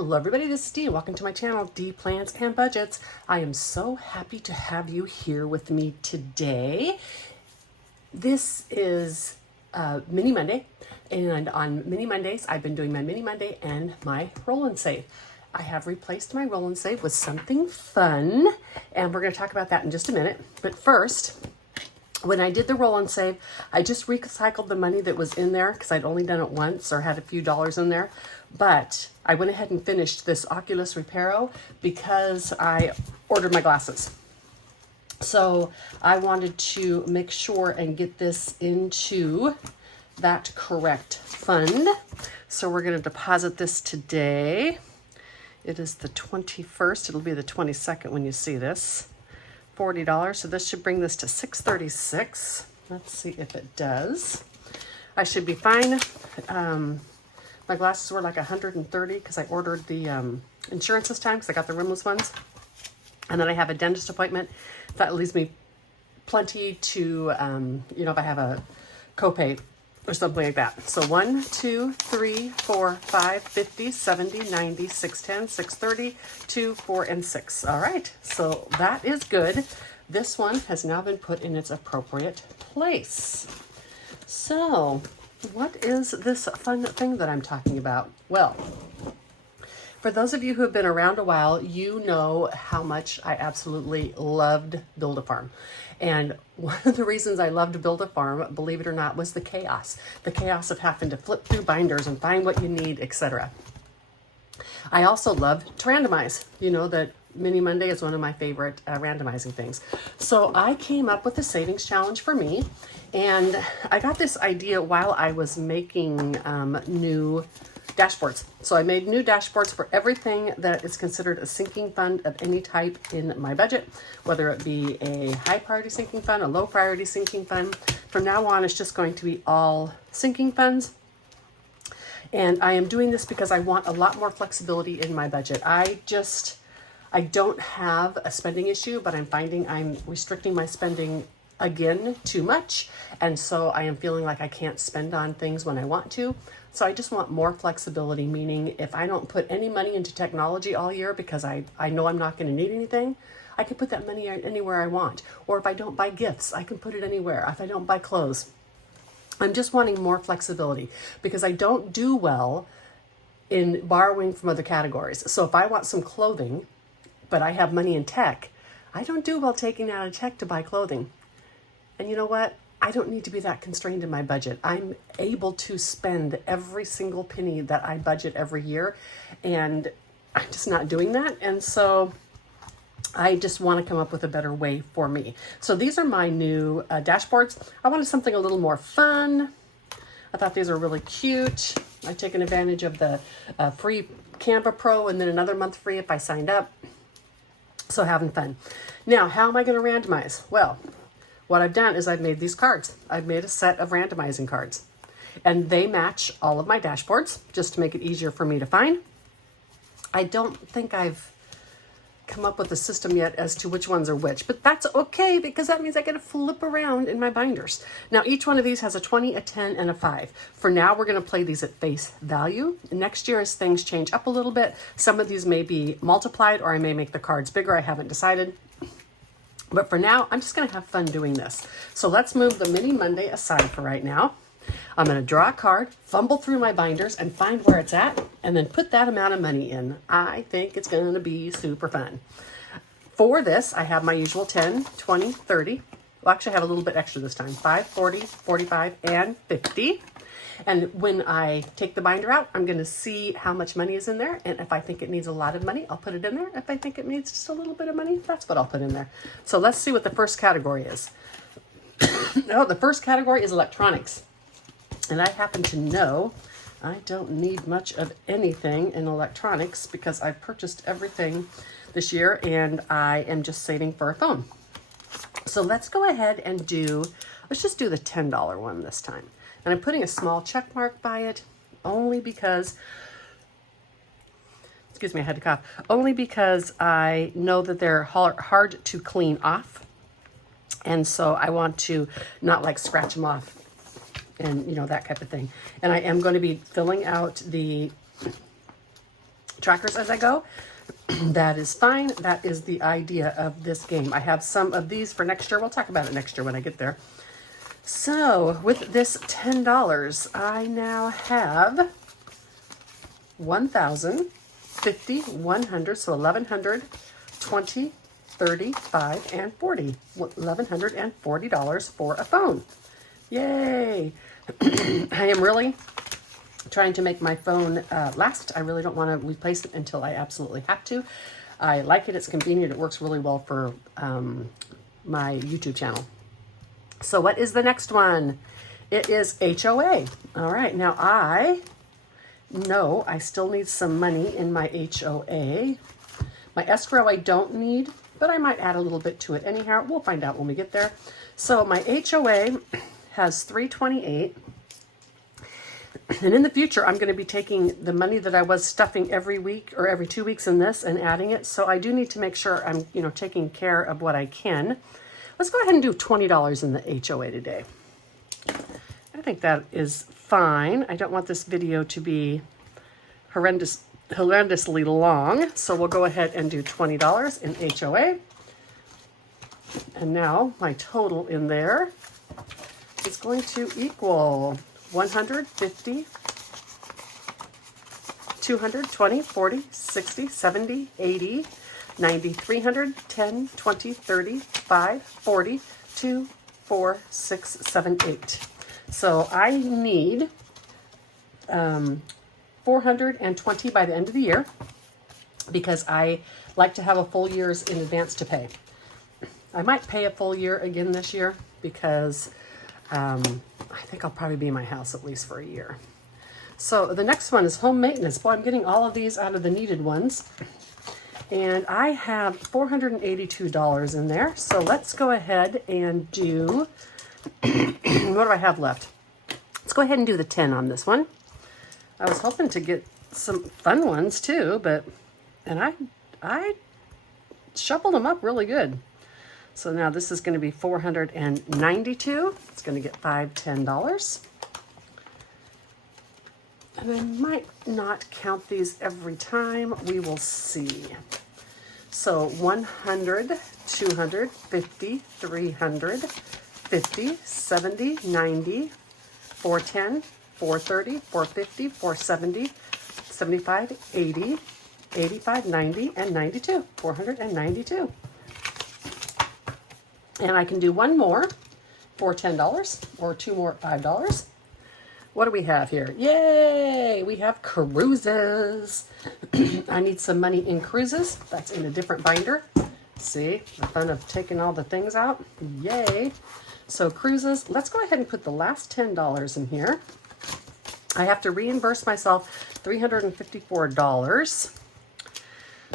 Hello everybody, this is Dee. Welcome to my channel, Dee Plans and Budgets. I am so happy to have you here with me today. This is Mini Monday, and on Mini Mondays, I've been doing my Mini Monday and my Roll and Save. I have replaced my Roll and Save with something fun, and we're going to talk about that in just a minute. But first, when I did the Roll and Save, I just recycled the money that was in there because I'd only done it once or had a few dollars in there. But I went ahead and finished this Oculus Reparo because I ordered my glasses. So I wanted to make sure and get this into that correct fund. So we're going to deposit this today. It is the 21st. It'll be the 22nd when you see this. $40. So this should bring this to $636. Let's see if it does. I should be fine. My glasses were like $130 because I ordered the insurance this time because I got the rimless ones. And then I have a dentist appointment. That leaves me plenty to, if I have a copay or something like that. So 1, 2, 3, 4, 5, 50, 70, 90, 610, 630, 2, 4, and 6. All right, so that is good. This one has now been put in its appropriate place. So what is this fun thing that I'm talking about? Well, for those of you who have been around a while, you know how much I absolutely loved Build-A-Farm. And one of the reasons I loved Build-A-Farm, believe it or not, was the chaos. The chaos of having to flip through binders and find what you need, etc. I also loved to randomize. You know that Mini Monday is one of my favorite randomizing things. So I came up with a savings challenge for me. And I got this idea while I was making new dashboards. So I made new dashboards for everything that is considered a sinking fund of any type in my budget, whether it be a high priority sinking fund, a low priority sinking fund. From now on, it's just going to be all sinking funds. And I am doing this because I want a lot more flexibility in my budget. I don't have a spending issue, but I'm finding I'm restricting my spending again too much. And so I am feeling like I can't spend on things when I want to. So I just want more flexibility, meaning if I don't put any money into technology all year because I know I'm not going to need anything, I can put that money anywhere I want. Or if I don't buy gifts, I can put it anywhere. If I don't buy clothes, I'm just wanting more flexibility because I don't do well in borrowing from other categories. So if I want some clothing, but I have money in tech, I don't do well taking out of tech to buy clothing. And you know what? I don't need to be that constrained in my budget. I'm able to spend every single penny that I budget every year, and I'm just not doing that. And so I just want to come up with a better way for me. So these are my new dashboards. I wanted something a little more fun. I thought these are really cute. I've taken advantage of the free Canva Pro and then another month free if I signed up. So having fun. Now, how am I going to randomize? Well, what I've done is I've made these cards. I've made a set of randomizing cards. And they match all of my dashboards, just to make it easier for me to find. I don't think I've come up with a system yet as to which ones are which, but that's okay because that means I get to flip around in my binders. Now, each one of these has a 20, a 10, and a 5. For now, we're going to play these at face value. Next year, as things change up a little bit, some of these may be multiplied or I may make the cards bigger. I haven't decided. But for now, I'm just going to have fun doing this. So let's move the Mini Monday aside for right now. I'm going to draw a card, fumble through my binders, and find where it's at, and then put that amount of money in. I think it's going to be super fun. For this, I have my usual 10, 20, 30. Well, actually, I have a little bit extra this time. 5, 40, 45, and 50. And when I take the binder out, I'm going to see how much money is in there. And if I think it needs a lot of money, I'll put it in there. If I think it needs just a little bit of money, that's what I'll put in there. So let's see what the first category is. Oh, the first category is electronics. And I happen to know I don't need much of anything in electronics because I've purchased everything this year and I am just saving for a phone. So let's go ahead and let's just do the $10 one this time. And I'm putting a small check mark by it only because, excuse me, I had to cough, only because I know that they're hard to clean off. And so I want to not like scratch them off and, that type of thing. And I am going to be filling out the trackers as I go. That is fine. That is the idea of this game. I have some of these for next year. We'll talk about it next year when I get there. So with this $10, I now have 1,000, 50, 100, so 1,100, 20, 35, and 40. $1,140 for a phone. Yay! I am really trying to make my phone last. I really don't want to replace it until I absolutely have to. I like it. It's convenient. It works really well for my YouTube channel. So what is the next one? It is HOA. All right. Now I know I still need some money in my HOA. My escrow I don't need, but I might add a little bit to it anyhow. We'll find out when we get there. So my HOA has $328. And in the future, I'm going to be taking the money that I was stuffing every week or every 2 weeks in this and adding it. So I do need to make sure I'm, taking care of what I can. Let's go ahead and do $20 in the HOA today. I think that is fine. I don't want this video to be horrendously long. So we'll go ahead and do $20 in HOA. And now my total in there is going to equal 150, 200, 20, 40, 60, 70, 80, 90, 300, 10, 20, 30, 5, 40, 2, 4, 6, 7, 8. So I need 420 by the end of the year because I like to have a full year's in advance to pay. I might pay a full year again this year because I think I'll probably be in my house at least for a year. So the next one is home maintenance. Boy, I'm getting all of these out of the needed ones. And I have $482 in there. So let's go ahead and do, what do I have left? Let's go ahead and do the 10 on this one. I was hoping to get some fun ones too, and I shuffled them up really good. So now this is going to be 492. It's going to get $5, $10. And I might not count these every time. We will see. So 100, 200, 50, 300, 50, 70, 90, 410, 430, 450, 470, 75, 80, 85, 90, and 92. 492. And I can do one more for $10 or two more at $5. What do we have here? Yay! We have cruises. I need some money in cruises. That's in a different binder. See, the fun of taking all the things out. Yay! So cruises, let's go ahead and put the last $10 in here. I have to reimburse myself $354.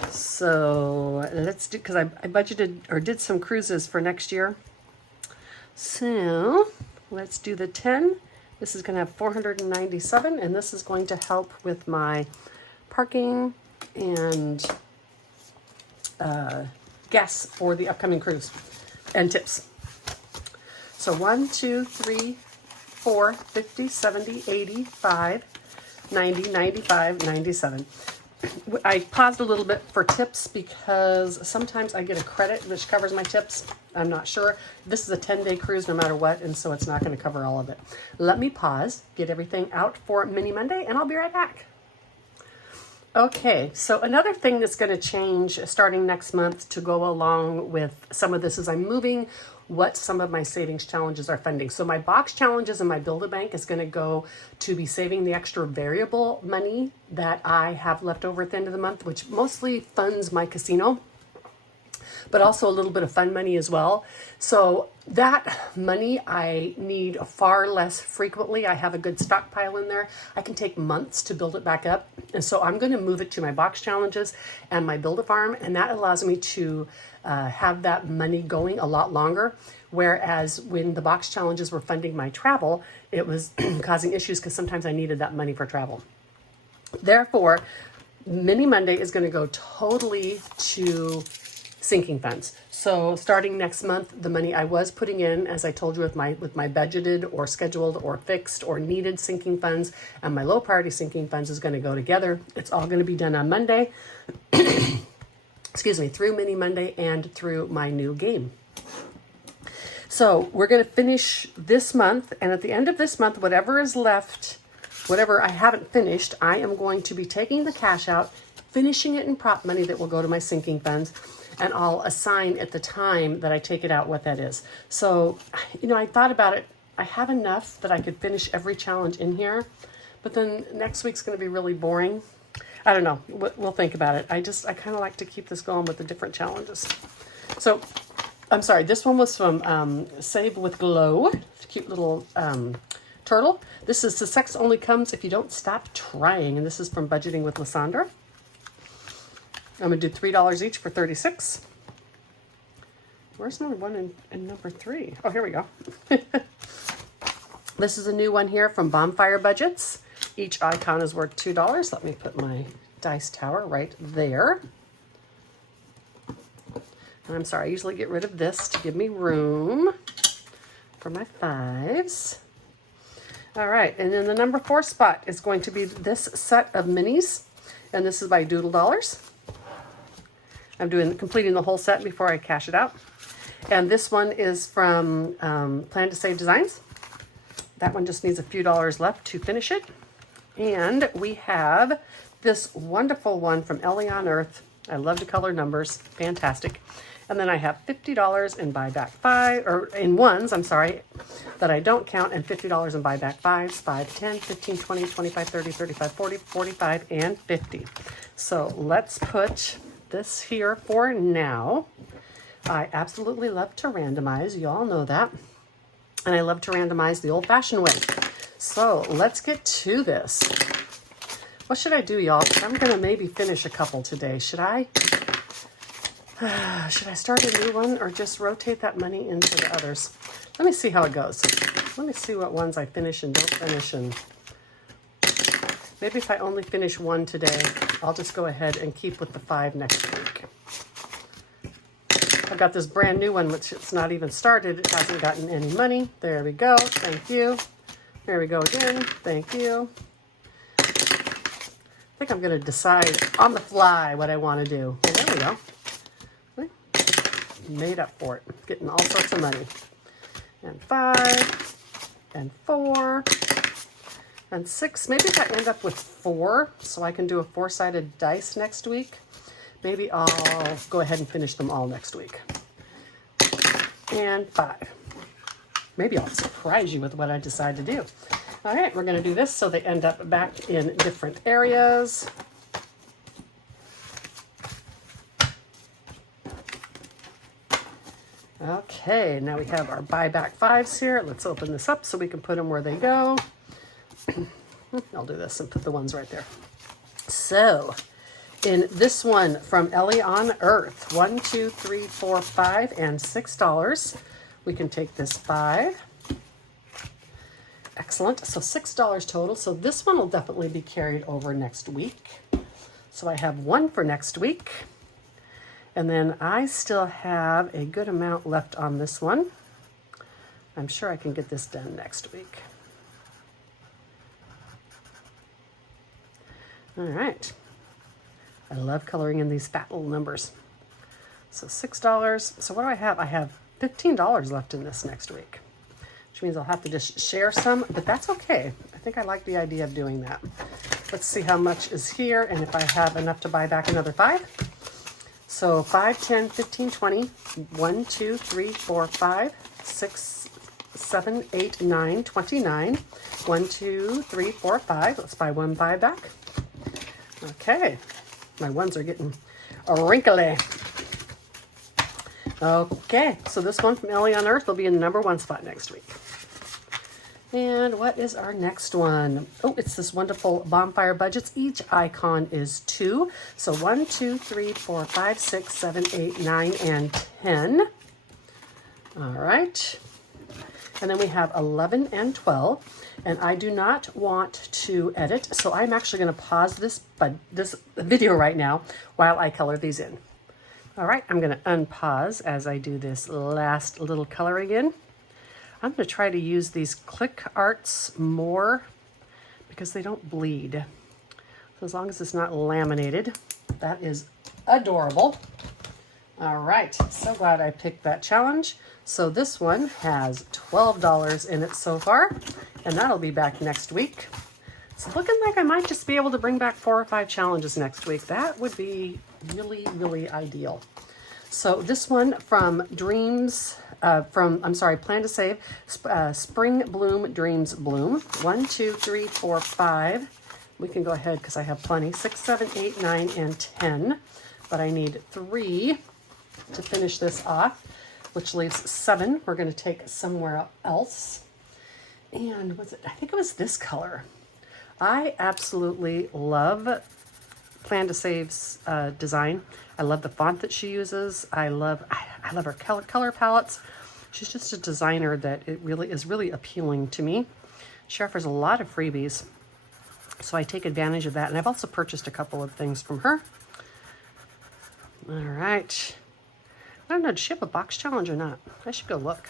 So let's do, because I budgeted or did some cruises for next year. So let's do the 10. This is going to have 497, and this is going to help with my parking and gas for the upcoming cruise and tips. So 1, 2, 3, 4, 50, 70, 85, 90, 95, 97. I paused a little bit for tips because sometimes I get a credit which covers my tips. I'm not sure. This is a 10-day cruise no matter what, and so it's not going to cover all of it. Let me pause, get everything out for Mini Monday, and I'll be right back. Okay, so another thing that's going to change starting next month to go along with some of this is I'm moving what some of my savings challenges are funding. So my box challenges and my Build-A-Bank is going to go to be saving the extra variable money that I have left over at the end of the month, which mostly funds my casino, but also a little bit of fun money as well. So that money I need far less frequently. I have a good stockpile in there. I can take months to build it back up. And so I'm going to move it to my box challenges and my Build-A-Farm. And that allows me to have that money going a lot longer. Whereas when the box challenges were funding my travel, it was causing issues because sometimes I needed that money for travel. Therefore, Mini Monday is going to go totally to sinking funds. So starting next month, the money I was putting in, as I told you, with my budgeted or scheduled or fixed or needed sinking funds and my low priority sinking funds is going to go together. It's all going to be done on Monday. Excuse me, through Mini Monday and through my new game. So we're going to finish this month, and at the end of this month, whatever is left, whatever I haven't finished, I am going to be taking the cash out, finishing it in prop money that will go to my sinking funds, and I'll assign at the time that I take it out what that is. So, you know, I thought about it. I have enough that I could finish every challenge in here, but then next week's going to be really boring. I don't know. We'll think about it. I kind of like to keep this going with the different challenges. So, I'm sorry. This one was from Save with Glow. Cute little turtle. This is The Sex Only Comes If You Don't Stop Trying. And this is from Budgeting with Lysandra. I'm going to do $3 each for $36. Where's number 1 and number 3? Oh, here we go. This is a new one here from Bonfire Budgets. Each icon is worth $2. Let me put my dice tower right there. And I'm sorry, I usually get rid of this to give me room for my 5s. All right, and in the number 4 spot is going to be this set of minis, and this is by Doodle Dollars. I'm completing the whole set before I cash it out. And this one is from Plan to Save Designs. That one just needs a few dollars left to finish it. And we have this wonderful one from Ellie on Earth. I love to color numbers. Fantastic. And then I have $50 in buyback ones, that I don't count, and $50 in buyback 5s, 5, 10, 15, 20, 25, 30, 35, 40, 45, and 50. So let's put this here for now. I absolutely love to randomize. You all know that. And I love to randomize the old-fashioned way. So let's get to this. What should I do, y'all? I'm going to maybe finish a couple today. Should I start a new one or just rotate that money into the others? Let me see how it goes. Let me see what ones I finish and don't finish. And maybe if I only finish one today, I'll just go ahead and keep with the 5 next week. I've got this brand new one, which it's not even started. It hasn't gotten any money. There we go. Thank you. There we go again. Thank you. I think I'm going to decide on the fly what I want to do. Well, there we go. Made up for it. Getting all sorts of money. And 5, and 4, and 6. Maybe if I end up with 4, so I can do a 4-sided dice next week, maybe I'll go ahead and finish them all next week. And 5. Maybe I'll surprise you with what I decide to do. All right, we're going to do this so they end up back in different areas. Okay, now we have our buyback 5s here. Let's open this up so we can put them where they go. I'll do this and put the ones right there. So, in this one from Ellie on Earth, 1, 2, 3, 4, 5, and $6. We can take this 5. Excellent. So $6 total. So this one will definitely be carried over next week. So I have 1 for next week. And then I still have a good amount left on this one. I'm sure I can get this done next week. All right. I love coloring in these fat little numbers. So $6. So what do I have? I have $15 left in this next week, which means I'll have to just share some, but that's okay. I think I like the idea of doing that. Let's see how much is here and if I have enough to buy back another 5. So 5, 10, 15, 20, 1, 2, 3, 4, 5, 6, 7, 8, 9, 29. 1, 2, 3, 4, 5. Let's buy 1 buyback. Okay. My ones are getting wrinkly. Okay, so this one from Ellie on Earth will be in the number 1 spot next week. And what is our next one? Oh, it's this wonderful Bonfire Budgets. Each icon is 2. So 1, 2, 3, 4, 5, 6, 7, 8, 9, and 10. All right. And then we have 11 and 12. And I do not want to edit, so I'm actually going to pause this video right now while I color these in. All right, I'm gonna unpause as I do this last little coloring in. I'm gonna try to use these click arts more because they don't bleed. So as long as it's not laminated, that is adorable. All right, so glad I picked that challenge. So this one has $12 in it so far, and that'll be back next week. It's looking like I might just be able to bring back 4 or 5 challenges next week. That would be really, really ideal. So this one from Plan to Save, Spring Bloom Dreams Bloom. 1, 2, 3, 4, 5. We can go ahead because I have plenty. 6, 7, 8, 9, and 10. But I need 3 to finish this off, which leaves 7 we're going to take somewhere else. And I think it was this color. I absolutely love Plan to Save's design. I love the font that she uses. I love her color palettes. She's just a designer that it really is really appealing to me. She offers a lot of freebies, so I take advantage of that. And I've also purchased a couple of things from her. All right. I don't know, does she have a box challenge or not? I should go look.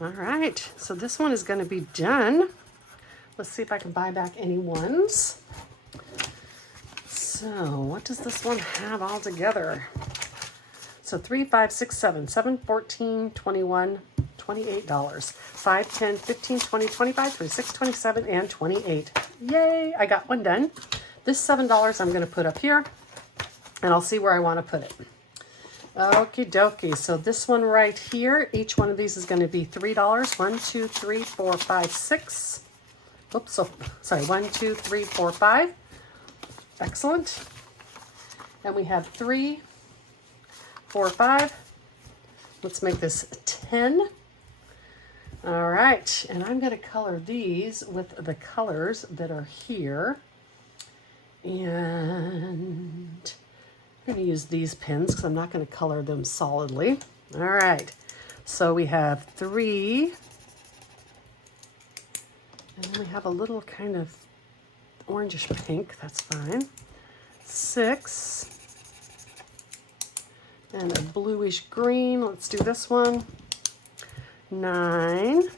All right, so this one is going to be done. Let's see if I can buy back any ones. So what does this one have all together? So 3, 5, 6, 7, 7, 14, 21, $28. 5, 10, 15, 20, 25, 26, 27, and 28. Yay, I got one done. This $7 I'm going to put up here, and I'll see where I want to put it. Okie dokie. So this one right here, each one of these is going to be $3. 1, 2, 3, 4, 5, 6. Oops, so sorry. 1, 2, 3, 4, 5. Excellent. And we have 3, 4, 5. Let's make this 10. All right, and I'm going to color these with the colors that are here. And I'm going to use these pins because I'm not going to color them solidly. All right, so we have 3. And then we have a little kind of orangish pink. That's fine. 6. And a bluish green. Let's do this one. 9.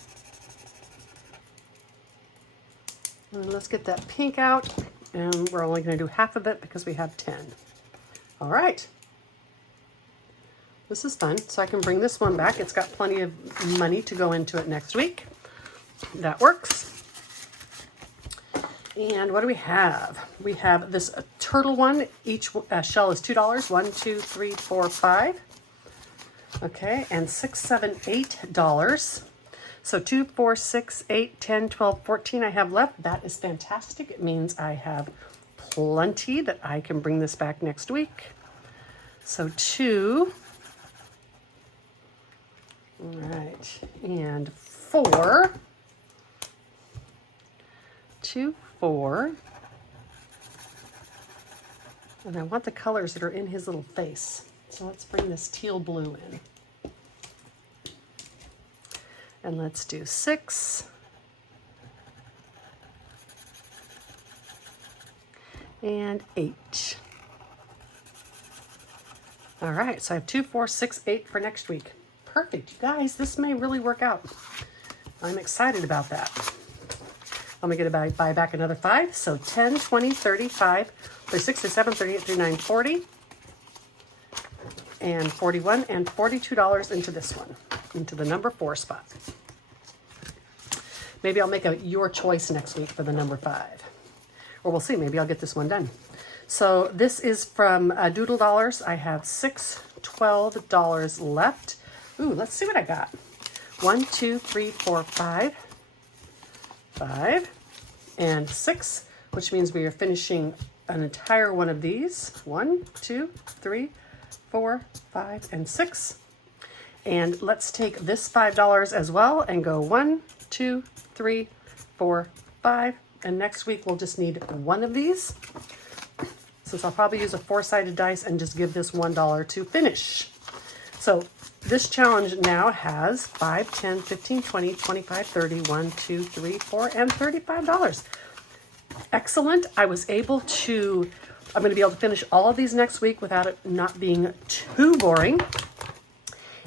And let's get that pink out. And we're only going to do half of it because we have 10. All right. This is fun. So I can bring this one back. It's got plenty of money to go into it next week. That works. And what do we have? We have this turtle one. Each shell is $2. 1, 2, 3, 4, 5. Okay, and $6, $7, $8. So 2, 4, 6, 8, 10, 12, 14 I have left. That is fantastic. It means I have plenty that I can bring this back next week. So 2. All right, and 4. 2, 4. And I want the colors that are in his little face. So let's bring this teal blue in. And let's do 6. And 8. All right, so I have 2, 4, 6, 8 for next week. Perfect, you guys, this may really work out. I'm excited about that. I'm going to buy back another 5. So 10, 20, 35, 36, 37, 38, 39, 40, and 41, and $42 into this one, into the number 4 spot. Maybe I'll make a your choice next week for the number 5. Or we'll see, maybe I'll get this one done. So this is from Doodle Dollars. I have $12 left. Ooh, let's see what I got. 1, 2, 3, 4, 5. 5 and 6, which means we are finishing an entire one of these. 1, 2, 3, 4, 5, and 6. And let's take this $5 as well and go 1, 2, 3, 4, 5. And next week we'll just need one of these, since I'll probably use a 4-sided dice and just give this $1 to finish. So this challenge now has 5, 10, 15, 20, 25, 30, 1, 2, 3, 4, and $35. Excellent. I was able to I'm going to be able to finish all of these next week without it not being too boring,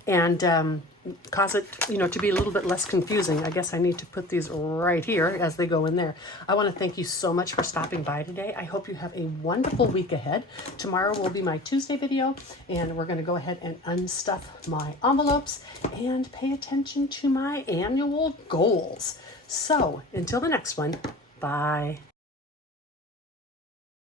and cause it, to be a little bit less confusing. I guess I need to put these right here as they go in there. I want to thank you so much for stopping by today. I hope you have a wonderful week ahead. Tomorrow will be my Tuesday video, and we're going to go ahead and unstuff my envelopes and pay attention to my annual goals. So until the next one, bye.